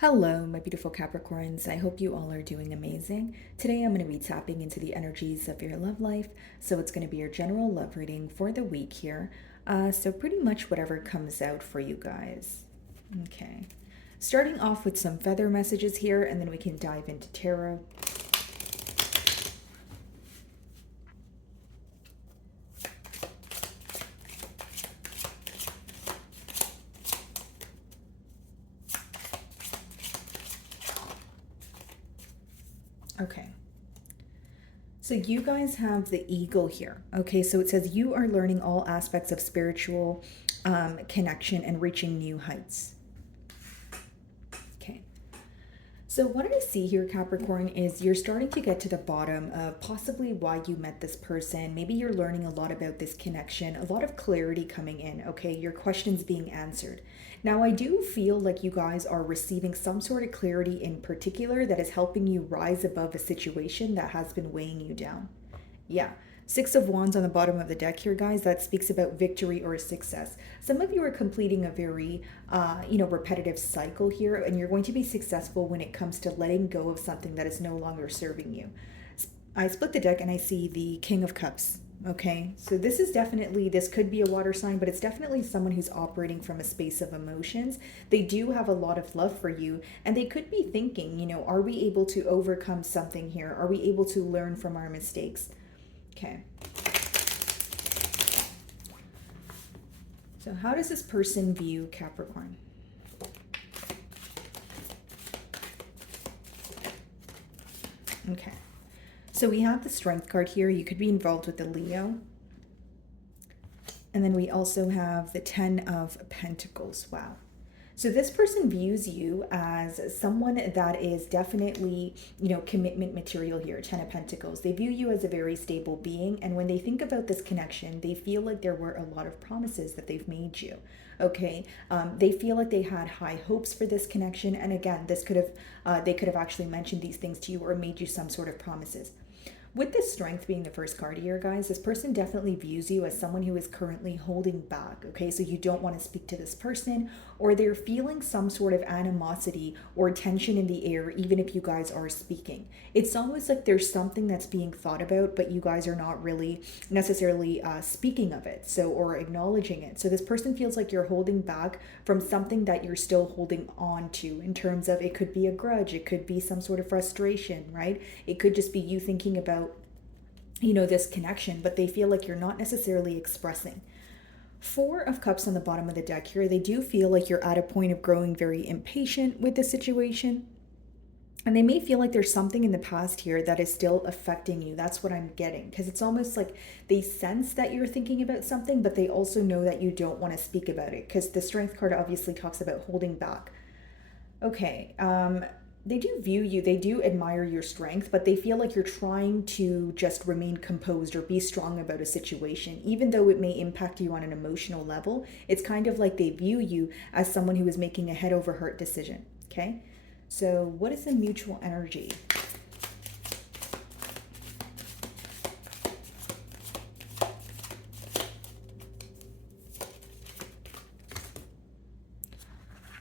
Hello, my beautiful Capricorns. I hope you all are doing amazing. Today I'm going to be tapping into the energies of your love life. So it's going to be your general love reading for the week here. So pretty much whatever comes out for you guys. Okay. Starting off with some feather messages here, and then we can dive into tarot. Okay. So you guys have the eagle here. Okay, so it says you are learning all aspects of spiritual connection and reaching new heights. Okay. So what I see here, Capricorn, is you're starting to get to the bottom of possibly why you met this person. Maybe you're learning a lot about this connection, a lot of clarity coming in, okay? Your questions being answered. Now, I do feel like you guys are receiving some sort of clarity in particular that is helping you rise above a situation that has been weighing you down. Yeah. Six of Wands on the bottom of the deck here, guys. That speaks about victory or success. Some of you are completing a very, repetitive cycle here, and you're going to be successful when it comes to letting go of something that is no longer serving you. I split the deck and I see the King of Cups. Okay, so this could be a water sign, but it's definitely someone who's operating from a space of emotions. They do have a lot of love for you, and they could be thinking, are we able to overcome something here? Are we able to learn from our mistakes? Okay. So how does this person view Capricorn? Okay. So we have the Strength card here. You could be involved with the Leo. And then we also have the Ten of Pentacles. Wow. So this person views you as someone that is definitely, commitment material here, Ten of Pentacles. They view you as a very stable being. And when they think about this connection, they feel like there were a lot of promises that they've made you. Okay. They feel like they had high hopes for this connection. And again, they could have actually mentioned these things to you or made you some sort of promises. With this Strength being the first card here, guys, this person definitely views you as someone who is currently holding back, okay? So you don't want to speak to this person, or they're feeling some sort of animosity or tension in the air, even if you guys are speaking. It's almost like there's something that's being thought about, but you guys are not really necessarily speaking of it, or acknowledging it. So this person feels like you're holding back from something that you're still holding on to, in terms of it could be a grudge, it could be some sort of frustration, right? It could just be you thinking about this connection, but they feel like you're not necessarily expressing. Four of Cups on the bottom of the deck here. They do feel like you're at a point of growing very impatient with the situation. And they may feel like there's something in the past here that is still affecting you. That's what I'm getting. Because it's almost like they sense that you're thinking about something, but they also know that you don't want to speak about it. Because the Strength card obviously talks about holding back. Okay, they do view you, they do admire your strength, but they feel like you're trying to just remain composed or be strong about a situation, even though it may impact you on an emotional level. It's kind of like they view you as someone who is making a head over heart decision. Okay, so what is the mutual energy?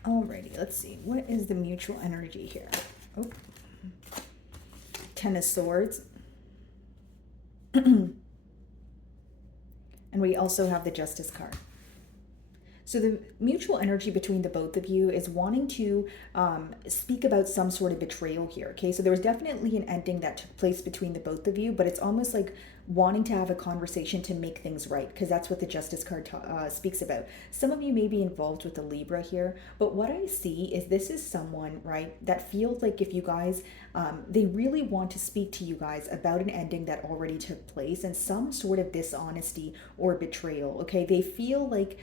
Alrighty, let's see. What is the mutual energy here? Oh, Ten of Swords. And we also have the Justice card. So the mutual energy between the both of you is wanting to speak about some sort of betrayal here. Okay, so there was definitely an ending that took place between the both of you, but it's almost like wanting to have a conversation to make things right, because that's what the Justice card speaks about. Some of you may be involved with the Libra here, but what I see is this is someone, right, that feels like if you guys, they really want to speak to you guys about an ending that already took place and some sort of dishonesty or betrayal. Okay, they feel like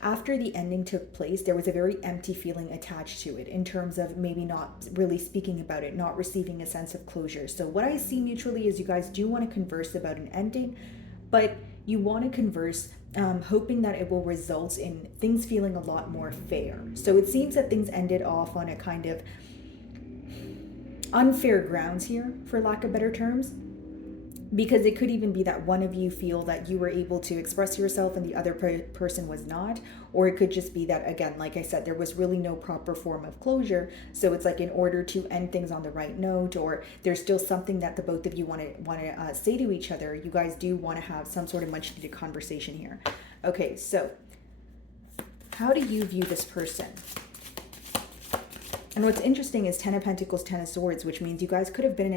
after the ending took place, there was a very empty feeling attached to it in terms of maybe not really speaking about it, not receiving a sense of closure. So what I see mutually is you guys do want to converse about an ending, but you want to converse hoping that it will result in things feeling a lot more fair. So it seems that things ended off on a kind of unfair grounds here, for lack of better terms. Because it could even be that one of you feel that you were able to express yourself and the other person was not, or it could just be that, again, like I said, there was really no proper form of closure. So it's like, in order to end things on the right note, or there's still something that the both of you want to say to each other, you guys do want to have some sort of much needed conversation here. Okay, so how do you view this person? And what's interesting is 10 of Pentacles, 10 of Swords, which means you guys could have been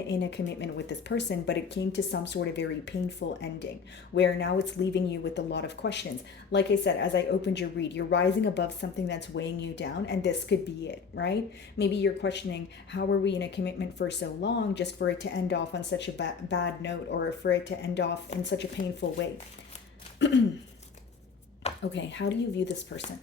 in a commitment with this person, but it came to some sort of very painful ending, where now it's leaving you with a lot of questions. Like I said, as I opened your read, you're rising above something that's weighing you down, and this could be it, right? Maybe you're questioning, how are we in a commitment for so long just for it to end off on such a bad note, or for it to end off in such a painful way? Okay, how do you view this person?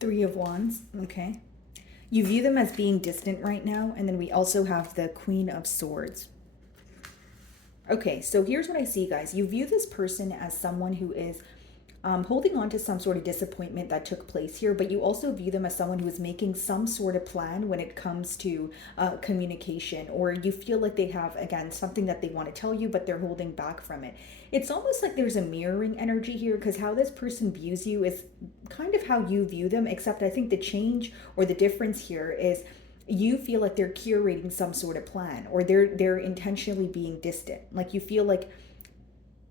Three of Wands, okay. You view them as being distant right now, and then we also have the Queen of Swords. Okay, so here's what I see, guys. You view this person as someone who is holding on to some sort of disappointment that took place here, but you also view them as someone who is making some sort of plan when it comes to communication, or you feel like they have, again, something that they want to tell you, but they're holding back from it. It's almost like there's a mirroring energy here, because how this person views you is kind of how you view them, except I think the change or the difference here is you feel like they're curating some sort of plan, or they're intentionally being distant. Like, you feel like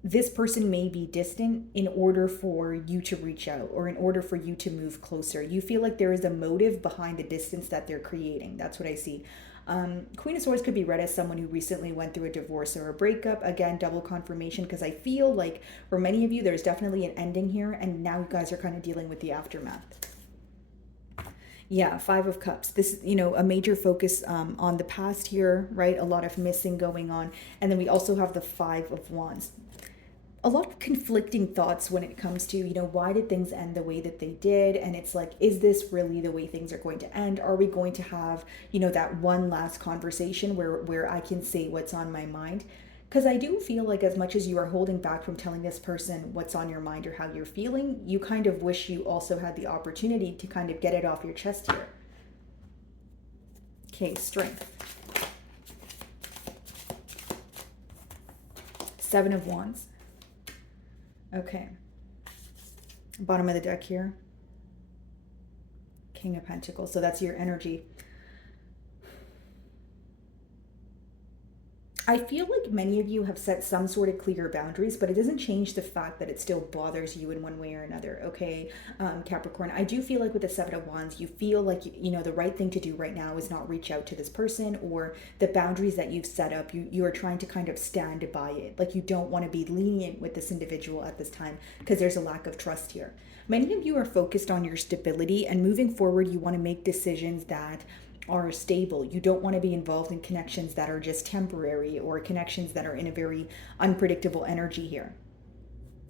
this person may be distant in order for you to reach out, or in order for you to move closer. You feel like there is a motive behind the distance that they're creating. That's what I see. Queen of Swords could be read as someone who recently went through a divorce or a breakup. Again, double confirmation, because I feel like for many of you, there's definitely an ending here, and now you guys are kind of dealing with the aftermath. Yeah, Five of Cups. This, a major focus on the past here, right? A lot of missing going on. And then we also have the Five of Wands. A lot of conflicting thoughts when it comes to, why did things end the way that they did? And it's like, is this really the way things are going to end? Are we going to have, that one last conversation where I can say what's on my mind? Because I do feel like, as much as you are holding back from telling this person what's on your mind or how you're feeling, you kind of wish you also had the opportunity to kind of get it off your chest here. Okay, Strength. Seven of Wands. Okay. Bottom of the deck here. King of Pentacles. So that's your energy. I feel like many of you have set some sort of clear boundaries, but it doesn't change the fact that it still bothers you in one way or another, okay? Capricorn, I do feel like with the Seven of Wands, you feel like, the right thing to do right now is not reach out to this person, or the boundaries that you've set up, you are trying to kind of stand by it. Like, you don't want to be lenient with this individual at this time, because there's a lack of trust here. Many of you are focused on your stability, and moving forward, you want to make decisions that are stable. You don't want to be involved in connections that are just temporary, or connections that are in a very unpredictable energy here.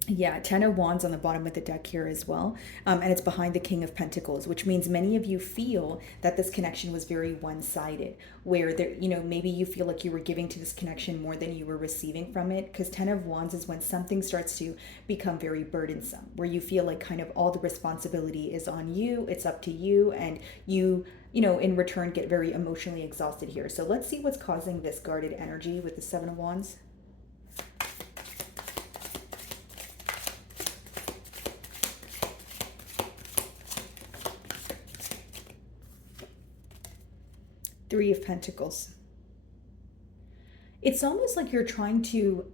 Yeah, Ten of Wands on the bottom of the deck here as well. And it's behind the King of Pentacles, which means many of you feel that this connection was very one-sided, where there, maybe you feel like you were giving to this connection more than you were receiving from it. Because Ten of Wands is when something starts to become very burdensome, where you feel like kind of all the responsibility is on you, it's up to you, and you in return get very emotionally exhausted here. So let's see what's causing this guarded energy with the Seven of Wands. Three of Pentacles. It's almost like you're trying to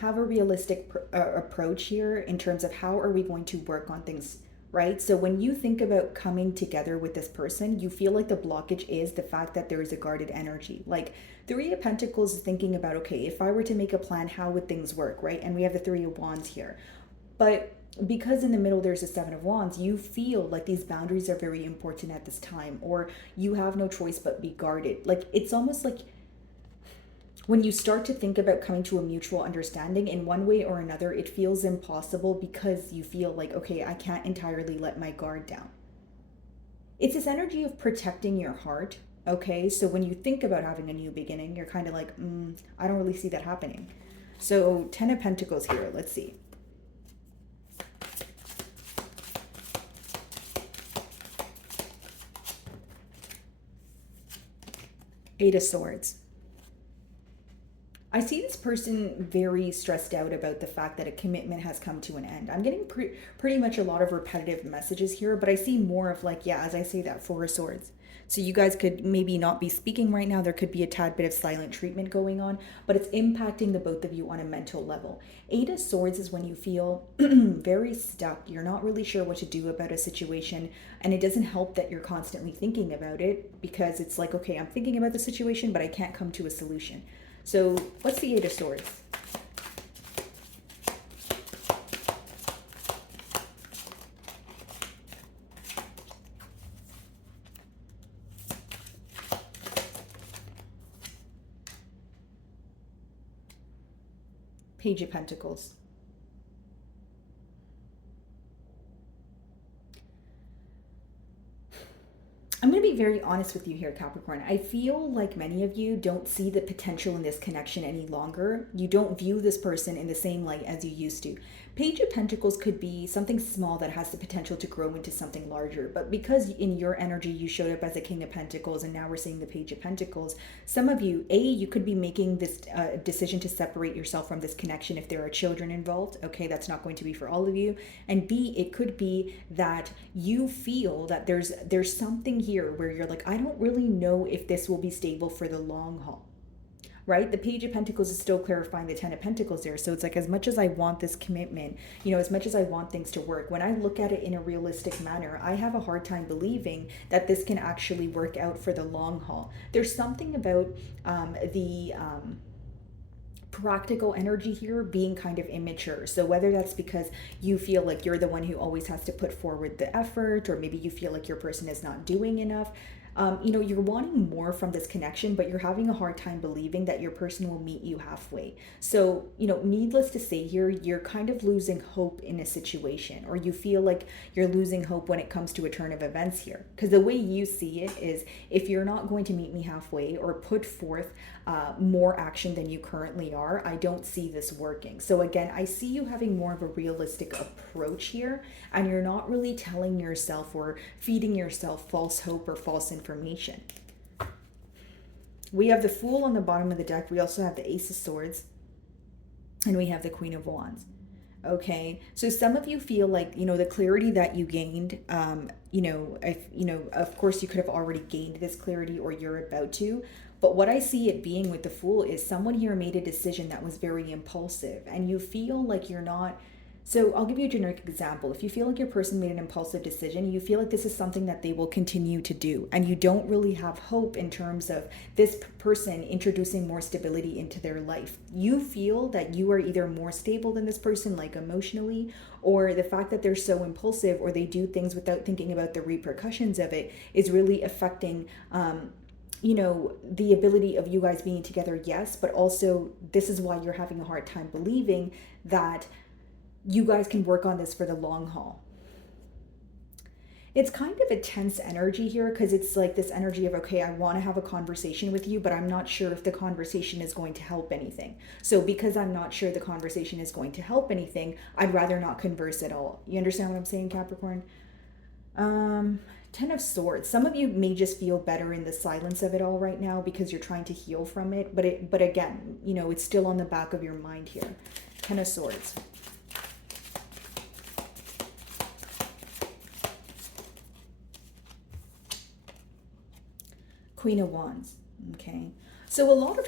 have a realistic approach here in terms of how are we going to work on things, right? So when you think about coming together with this person, you feel like the blockage is the fact that there is a guarded energy. Like, Three of Pentacles is thinking about, okay, if I were to make a plan, how would things work, right? And we have the Three of Wands here. But because in the middle there's a Seven of Wands, you feel like these boundaries are very important at this time, or you have no choice but be guarded. Like, it's almost like when you start to think about coming to a mutual understanding in one way or another, it feels impossible, because you feel like, okay, I can't entirely let my guard down. It's this energy of protecting your heart, Okay, so when you think about having a new beginning, you're kind of like, I don't really see that happening. So 10 of Pentacles here, let's see. Eight of Swords. I see this person very stressed out about the fact that a commitment has come to an end. I'm getting pretty much a lot of repetitive messages here, but I see more of like, yeah, as I say that, Four of Swords. So you guys could maybe not be speaking right now. There could be a tad bit of silent treatment going on, but it's impacting the both of you on a mental level. Eight of Swords is when you feel very stuck. You're not really sure what to do about a situation, and it doesn't help that you're constantly thinking about it, because it's like, okay, I'm thinking about the situation, but I can't come to a solution. So what's the Eight of Swords? Page of Pentacles. I'm going to be very honest with you here, Capricorn. I feel like many of you don't see the potential in this connection any longer. You don't view this person in the same light as you used to. Page of Pentacles could be something small that has the potential to grow into something larger. But because in your energy you showed up as a King of Pentacles and now we're seeing the Page of Pentacles, some of you, you could be making this decision to separate yourself from this connection if there are children involved. Okay, that's not going to be for all of you. And B, it could be that you feel that there's something here where you're like, I don't really know if this will be stable for the long haul. Right? The Page of Pentacles is still clarifying the Ten of Pentacles there. So it's like, as much as I want this commitment, as much as I want things to work, when I look at it in a realistic manner, I have a hard time believing that this can actually work out for the long haul. There's something about the practical energy here being kind of immature. So whether that's because you feel like you're the one who always has to put forward the effort, or maybe you feel like your person is not doing enough, you're wanting more from this connection, but you're having a hard time believing that your person will meet you halfway. So, needless to say here, you're kind of losing hope in a situation, or you feel like you're losing hope when it comes to a turn of events here. Because the way you see it is, if you're not going to meet me halfway or put forth more action than you currently are, I don't see this working. So again, I see you having more of a realistic approach here, and you're not really telling yourself or feeding yourself false hope or false information. We have the Fool on the bottom of the deck. We also have the Ace of Swords, and we have the Queen of Wands. Okay, so some of you feel like, the clarity that you gained, of course you could have already gained this clarity, or you're about to. But what I see it being with the Fool is someone here made a decision that was very impulsive, and you feel like you're not. So I'll give you a generic example. If you feel like your person made an impulsive decision, you feel like this is something that they will continue to do, and you don't really have hope in terms of this person introducing more stability into their life. You feel that you are either more stable than this person, like emotionally, or the fact that they're so impulsive, or they do things without thinking about the repercussions of it, is really affecting the ability of you guys being together, yes, but also this is why you're having a hard time believing that you guys can work on this for the long haul. It's kind of a tense energy here, because it's like this energy of, okay, I want to have a conversation with you, but I'm not sure if the conversation is going to help anything. So because I'm not sure the conversation is going to help anything, I'd rather not converse at all. You understand what I'm saying, Capricorn? Ten of Swords. Some of you may just feel better in the silence of it all right now because you're trying to heal from it. But again, it's still on the back of your mind here. Ten of Swords. Queen of Wands. Okay. So a lot of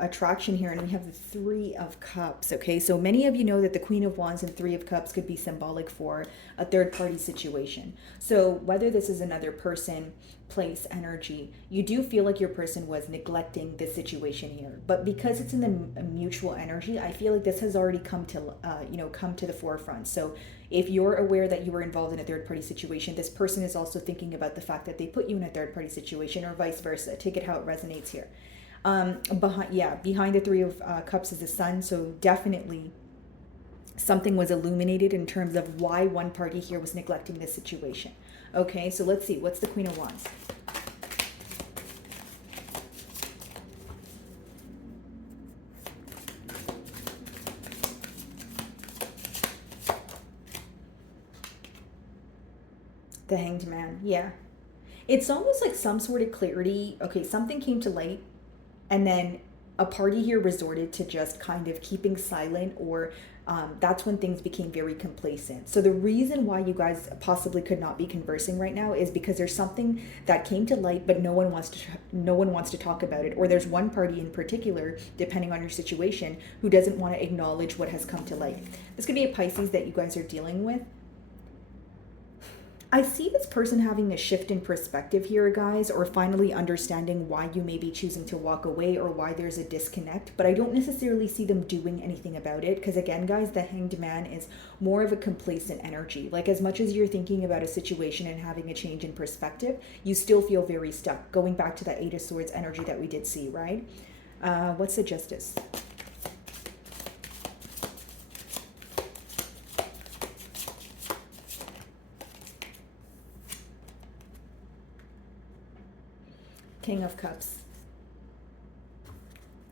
attraction here, and we have the Three of Cups, okay? So many of you know that the Queen of Wands and Three of Cups could be symbolic for a third-party situation. So whether this is another person, place, energy, you do feel like your person was neglecting this situation here. But because it's in the mutual energy, I feel like this has already come to the forefront. So if you're aware that you were involved in a third-party situation, this person is also thinking about the fact that they put you in a third-party situation, or vice versa. Take it how it resonates here. Behind the Three of Cups is the Sun, so definitely something was illuminated in terms of why one party here was neglecting this situation. Okay, so let's see, what's the Queen of Wands? The Hanged Man. Yeah. It's almost like some sort of clarity. Okay, something came to light, and then a party here resorted to just kind of keeping silent, or that's when things became very complacent. So the reason why you guys possibly could not be conversing right now is because there's something that came to light, but no one wants to talk about it, or there's one party in particular, depending on your situation, who doesn't want to acknowledge what has come to light. This could be a Pisces that you guys are dealing with. I see this person having a shift in perspective here, guys, or finally understanding why you may be choosing to walk away or why there's a disconnect, but I don't necessarily see them doing anything about it because, again, guys, the Hanged Man is more of a complacent energy. Like, as much as you're thinking about a situation and having a change in perspective, you still feel very stuck. Going back to that Eight of Swords energy that we did see, right? What's the Justice? King of Cups.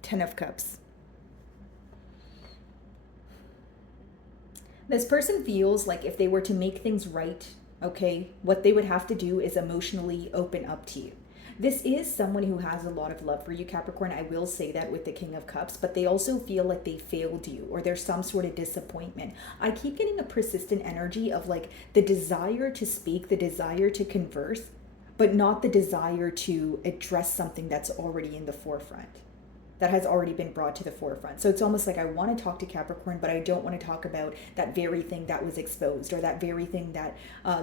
Ten of Cups. This person feels like if they were to make things right, okay, what they would have to do is emotionally open up to you. This is someone who has a lot of love for you, Capricorn. I will say that with the King of Cups, but they also feel like they failed you or there's some sort of disappointment. I keep getting a persistent energy of like the desire to speak, the desire to converse, but not the desire to address something that's already in the forefront, that has already been brought to the forefront. So it's almost like I want to talk to Capricorn, but I don't want to talk about that very thing that was exposed or that very thing that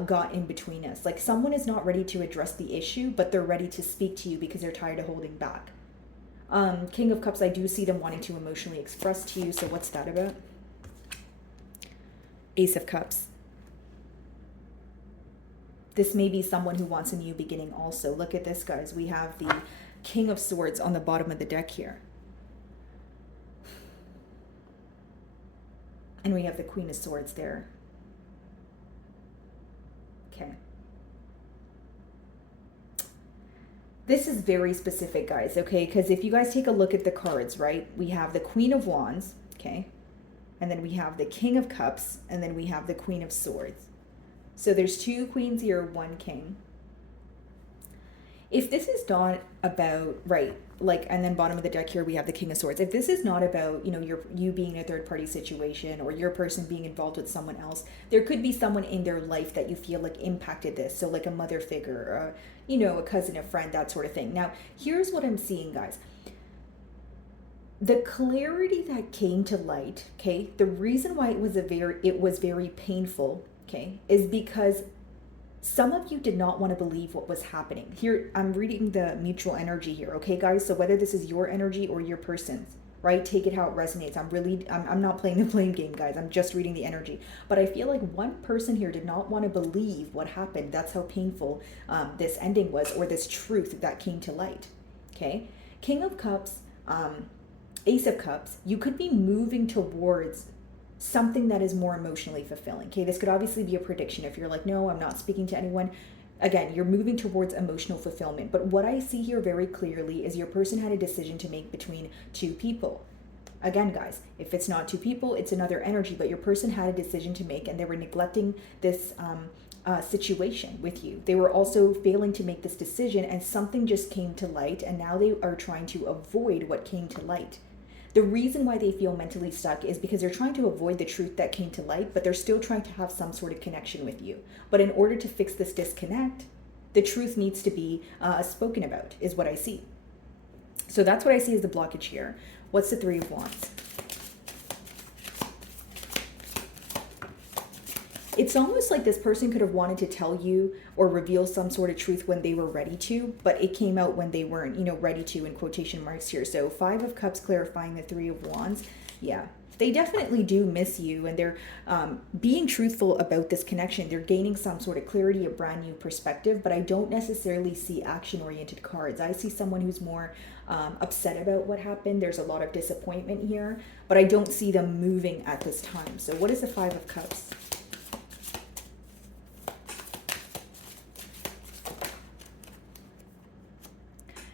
got in between us. Like someone is not ready to address the issue, but they're ready to speak to you because they're tired of holding back. King of Cups, I do see them wanting to emotionally express to you. So what's that about? Ace of Cups. This may be someone who wants a new beginning also. Look at this, guys. We have the King of Swords on the bottom of the deck here. And we have the Queen of Swords there. Okay. This is very specific, guys, okay? Because if you guys take a look at the cards, right? We have the Queen of Wands, okay? And then we have the King of Cups, and then we have the Queen of Swords. So there's two queens here, one king. If this is not about, right, like, and then bottom of the deck here, we have the King of Swords. If this is not about, you know, you being in a third party situation or your person being involved with someone else, there could be someone in their life that you feel like impacted this. So like a mother figure, or, you know, a cousin, a friend, that sort of thing. Now, here's what I'm seeing, guys. The clarity that came to light, okay, the reason why it was very painful, okay, is because some of you did not want to believe what was happening. Here, I'm reading the mutual energy here, okay, guys? So whether this is your energy or your person's, right? Take it how it resonates. I'm not playing the blame game, guys. I'm just reading the energy. But I feel like one person here did not want to believe what happened. That's how painful this ending was, or this truth that came to light, okay? King of Cups, Ace of Cups, you could be moving towards something that is more emotionally fulfilling. Okay, this could obviously be a prediction. If you're like, no, I'm not speaking to anyone. Again, you're moving towards emotional fulfillment. But what I see here very clearly is your person had a decision to make between two people. Again, guys, if it's not two people, it's another energy. But your person had a decision to make, and they were neglecting this situation with you. They were also failing to make this decision, and something just came to light, and now they are trying to avoid what came to light. The reason why they feel mentally stuck is because they're trying to avoid the truth that came to light, but they're still trying to have some sort of connection with you. But in order to fix this disconnect, the truth needs to be spoken about, is what I see. So that's what I see as the blockage here. What's the Three of Wands? It's almost like this person could have wanted to tell you or reveal some sort of truth when they were ready to, but it came out when they weren't, you know, ready to, in quotation marks here. So Five of Cups clarifying the Three of Wands. Yeah, they definitely do miss you, and they're being truthful about this connection. They're gaining some sort of clarity, a brand new perspective, but I don't necessarily see action-oriented cards. I see someone who's more upset about what happened. There's a lot of disappointment here, but I don't see them moving at this time. So what is the Five of Cups?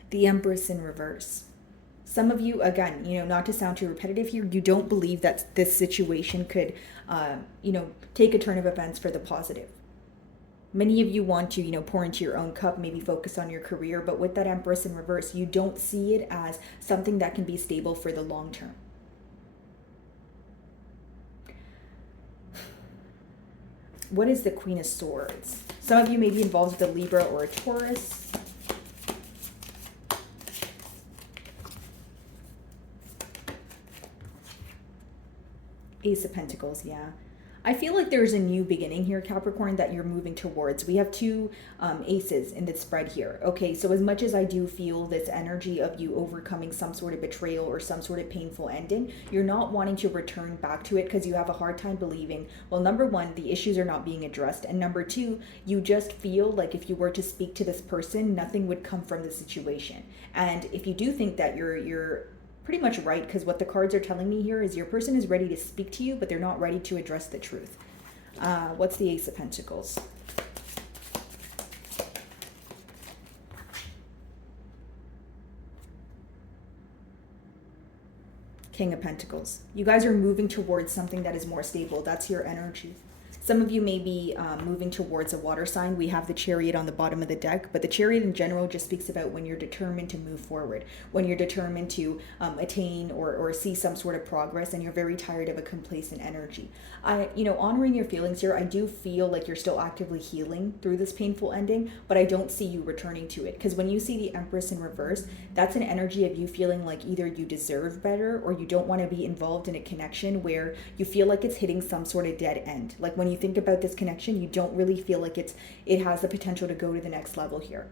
The Empress in reverse. Some of you, again, you know, not to sound too repetitive here, you don't believe that this situation could, you know, take a turn of events for the positive. Many of you want to, pour into your own cup, maybe focus on your career, but with that Empress in reverse, you don't see it as something that can be stable for the long term. What is the Queen of Swords? Some of you may be involved with a Libra or a Taurus. Ace of Pentacles, yeah. I feel like there's a new beginning here, Capricorn, that you're moving towards. We have two aces in the spread here. Okay, so as much as I do feel this energy of you overcoming some sort of betrayal or some sort of painful ending, you're not wanting to return back to it because you have a hard time believing, well, number one, the issues are not being addressed. And number two, you just feel like if you were to speak to this person, nothing would come from the situation. And if you do think that you're pretty much right, because what the cards are telling me here is your person is ready to speak to you, but they're not ready to address the truth. What's the Ace of Pentacles? King of Pentacles. You guys are moving towards something that is more stable. That's your energy. Some of you may be moving towards a water sign. We have the Chariot on the bottom of the deck, but the Chariot in general just speaks about when you're determined to move forward, when you're determined to attain or see some sort of progress, and you're very tired of a complacent energy. Honoring your feelings here, I do feel like you're still actively healing through this painful ending, but I don't see you returning to it, because when you see the Empress in reverse, that's an energy of you feeling like either you deserve better or you don't want to be involved in a connection where you feel like it's hitting some sort of dead end. Like when you think about this connection, you don't really feel like it has the potential to go to the next level here.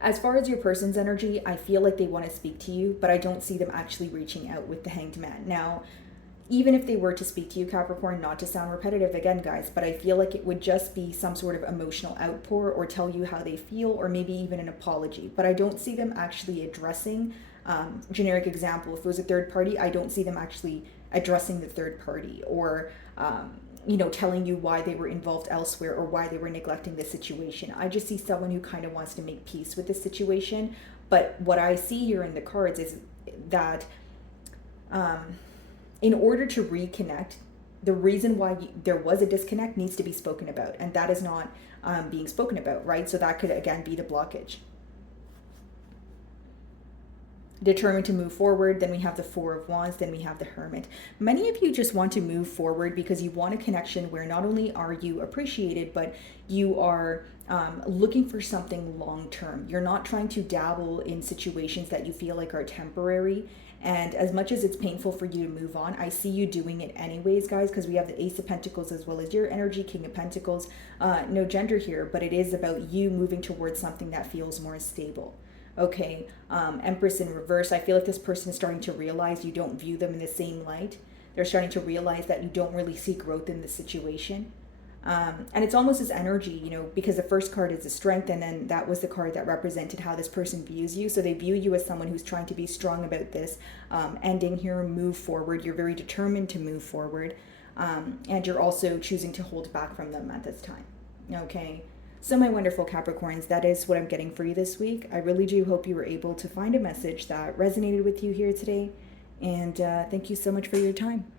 As far as your person's energy, I feel like they want to speak to you, but I don't see them actually reaching out with the Hanged Man. Now, even if they were to speak to you, Capricorn, not to sound repetitive again, guys, but I feel like it would just be some sort of emotional outpour or tell you how they feel, or maybe even an apology. But I don't see them actually addressing, generic example, if it was a third party, I don't see them actually addressing the third party or telling you why they were involved elsewhere or why they were neglecting the situation. I just see someone who kind of wants to make peace with the situation. But what I see here in the cards is that in order to reconnect, the reason why there was a disconnect needs to be spoken about. And that is not being spoken about, right? So that could, again, be the blockage. Determined to move forward, then we have the Four of Wands, then we have the Hermit. Many of you just want to move forward because you want a connection where not only are you appreciated, but you are looking for something long term. You're not trying to dabble in situations that you feel like are temporary. And as much as it's painful for you to move on, I see you doing it anyways, guys, because we have the Ace of Pentacles as well as your energy, King of Pentacles. No gender here, but it is about you moving towards something that feels more stable. Okay, Empress in reverse, I feel like this person is starting to realize you don't view them in the same light. They're starting to realize that you don't really see growth in the situation. And it's almost this energy, because the first card is the Strength, and then that was the card that represented how this person views you. So they view you as someone who's trying to be strong about this ending here, move forward. You're very determined to move forward. And you're also choosing to hold back from them at this time. Okay. So my wonderful Capricorns, that is what I'm getting for you this week. I really do hope you were able to find a message that resonated with you here today. And thank you so much for your time.